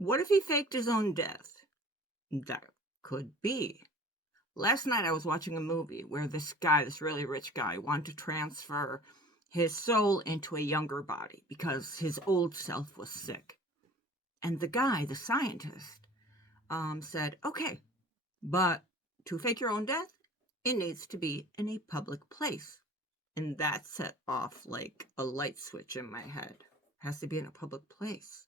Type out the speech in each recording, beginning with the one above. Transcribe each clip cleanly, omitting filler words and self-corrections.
What if he faked his own death? That could be. Last night I was watching a movie where this guy, this really rich guy, wanted to transfer his soul into a younger body because his old self was sick. And the guy, the scientist, said, okay, but to fake your own death, it needs to be in a public place. And that set off like a light switch in my head. It has to be in a public place.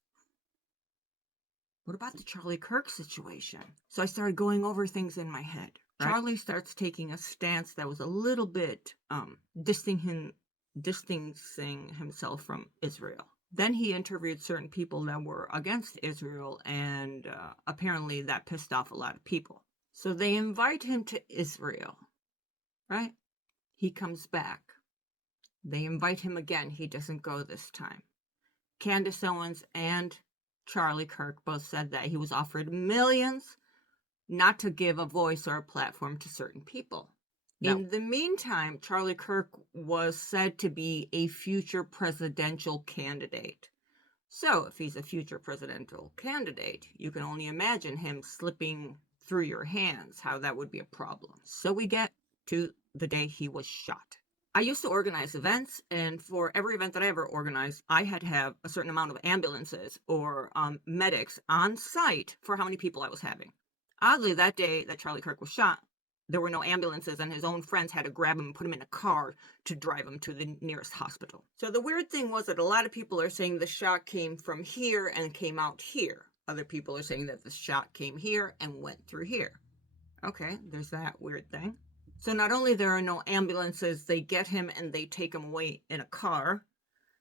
What about the Charlie Kirk situation? So I started going over things in my head. Right? Charlie starts taking a stance that was a little bit distancing himself from Israel. Then he interviewed certain people that were against Israel, and apparently that pissed off a lot of people. So they invite him to Israel, right? He comes back. They invite him again. He doesn't go this time. Candace Owens and Charlie Kirk both said that he was offered millions not to give a voice or a platform to certain people. No. In the meantime, Charlie Kirk was said to be a future presidential candidate. So if he's a future presidential candidate, you can only imagine him slipping through your hands, how that would be a problem. So we get to the day he was shot. I used to organize events, and for every event that I ever organized, I had to have a certain amount of ambulances or medics on site for how many people I was having. Oddly, that day that Charlie Kirk was shot, there were no ambulances, and his own friends had to grab him and put him in a car to drive him to the nearest hospital. So the weird thing was that a lot of people are saying the shot came from here and came out here. Other people are saying that the shot came here and went through here. Okay, there's that weird thing. So not only there are no ambulances, they get him and they take him away in a car.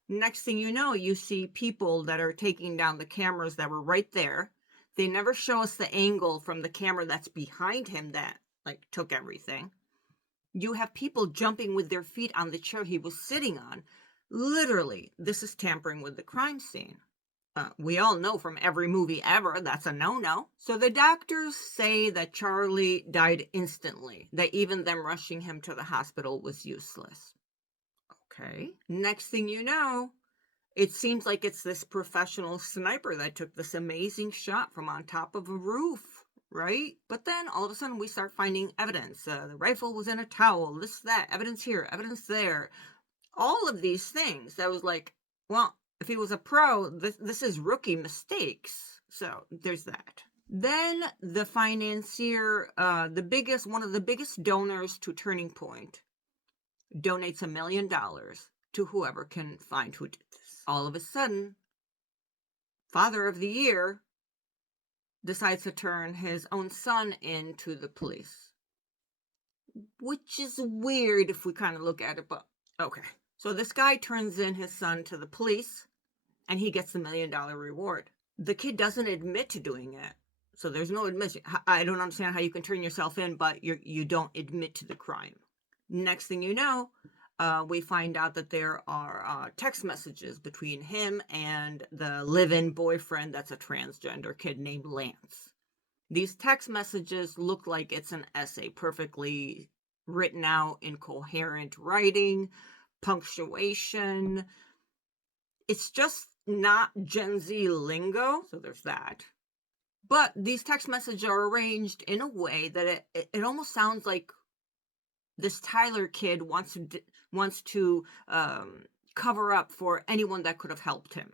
Next thing you know, you see people that are taking down the cameras that were right there. They never show us the angle from the camera that's behind him that took everything. You have people jumping with their feet on the chair he was sitting on. Literally, this is tampering with the crime scene. We all know from every movie ever that's a no-no. So the doctors say that Charlie died instantly, that even them rushing him to the hospital was useless. Okay. Next thing you know, it seems like it's this professional sniper that took this amazing shot from on top of a roof, right? But then all of a sudden we start finding evidence. The rifle was in a towel, this, that, evidence here, evidence there. All of these things. That was like, well, if he was a pro, this is rookie mistakes. So there's that. Then the financier, one of the biggest donors to Turning Point, donates $1 million to whoever can find who did this. All of a sudden, Father of the Year decides to turn his own son into the police. Which is weird if we kind of look at it, but okay. So this guy turns in his son to the police, and he gets the $1 million reward. The kid doesn't admit to doing it. So there's no admission. I don't understand how you can turn yourself in, but you don't admit to the crime. Next thing you know, we find out that there are text messages between him and the live-in boyfriend that's a transgender kid named Lance. These text messages look like it's an essay, perfectly written out in coherent writing, punctuation. It's just not Gen Z lingo, so there's that. But these text messages are arranged in a way that it almost sounds like this Tyler kid wants to cover up for anyone that could have helped him,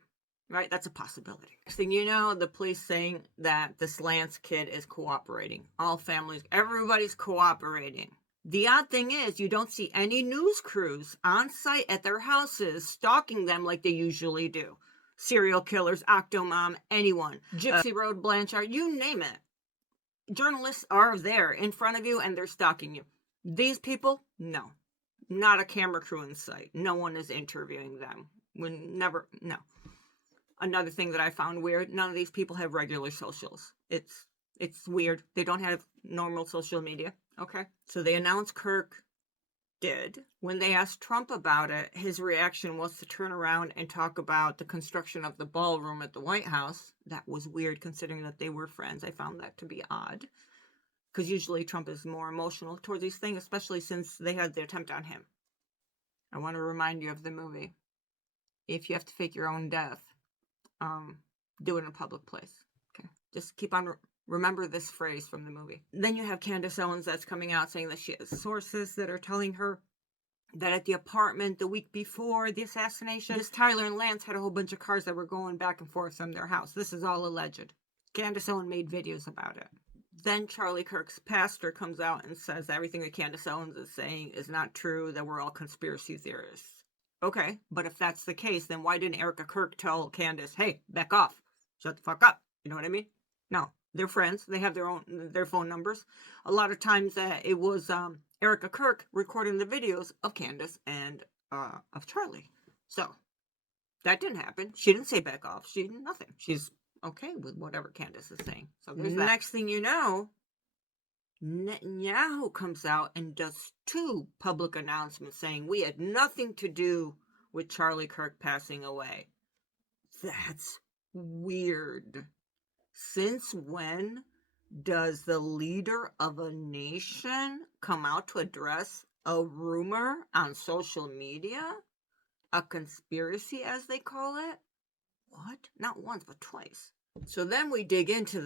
right? That's a possibility. Next thing you know, the police saying that this Lance kid is cooperating. All families, everybody's cooperating. The odd thing is you don't see any news crews on site at their houses stalking them like they usually do. Serial killers, Octomom, anyone. Gypsy Road, Blanchard, you name it. Journalists are there in front of you and they're stalking you. These people, no. Not a camera crew in sight. No one is interviewing them. No. Another thing that I found weird, none of these people have regular socials. It's weird. They don't have normal social media. Okay. So they announced Kirk did. When they asked Trump about it, his reaction was to turn around and talk about the construction of the ballroom at the White House. That was weird considering that they were friends. I found that to be odd. Because usually Trump is more emotional towards these things, especially since they had the attempt on him. I want to remind you of the movie. If you have to fake your own death, do it in a public place. Just keep on, remember this phrase from the movie. Then you have Candace Owens that's coming out saying that she has sources that are telling her that at the apartment the week before the assassination, this Tyler and Lance had a whole bunch of cars that were going back and forth from their house. This is all alleged. Candace Owens made videos about it. Then Charlie Kirk's pastor comes out and says everything that Candace Owens is saying is not true, that we're all conspiracy theorists. Okay, but if that's the case, then why didn't Erica Kirk tell Candace, hey, back off, shut the fuck up? You know what I mean? No, they're friends. They have their phone numbers. A lot of times it was Erica Kirk recording the videos of Candace and of Charlie. So that didn't happen. She didn't say back off. She did nothing. She's okay with whatever Candace is saying. So there's that. Next thing you know, Netanyahu comes out and does 2 public announcements saying we had nothing to do with Charlie Kirk passing away. That's weird. Since when does the leader of a nation come out to address a rumor on social media? A conspiracy, as they call it? What? Not once, but twice. So then we dig into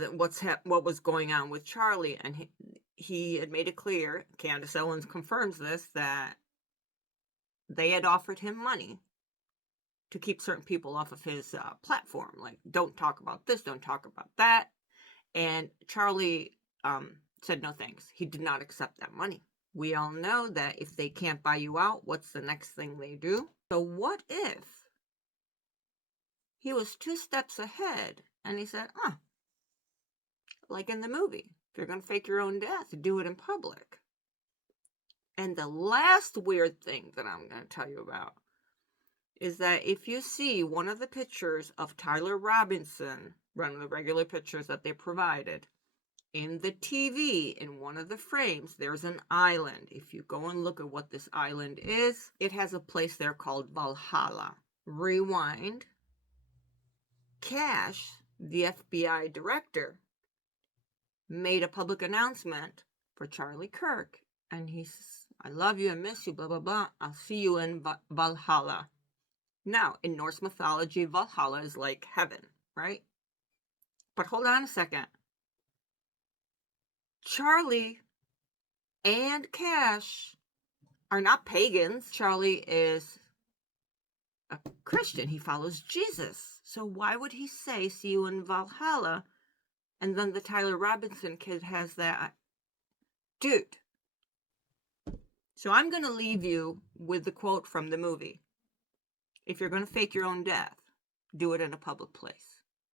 what was going on with Charlie, and he had made it clear, Candace Owens confirms this, that they had offered him money to keep certain people off of his platform. Like, don't talk about this, don't talk about that. And Charlie said no thanks. He did not accept that money. We all know that if they can't buy you out, what's the next thing they do? So what if he was 2 steps ahead and he said, like in the movie, if you're going to fake your own death, do it in public. And the last weird thing that I'm going to tell you about is that if you see one of the pictures of Tyler Robinson, one of the regular pictures that they provided, in the TV, in one of the frames, there's an island. If you go and look at what this island is, it has a place there called Valhalla. Rewind. Kash, the FBI director, made a public announcement for Charlie Kirk. And he says, I love you, I miss you, blah, blah, blah. I'll see you in Valhalla. Now, in Norse mythology, Valhalla is like heaven, right? But hold on a second. Charlie and Kash are not pagans. Charlie is a Christian. He follows Jesus. So why would he say, see you in Valhalla? And then the Tyler Robinson kid has that. Dude. So I'm going to leave you with the quote from the movie. If you're going to fake your own death, do it in a public place.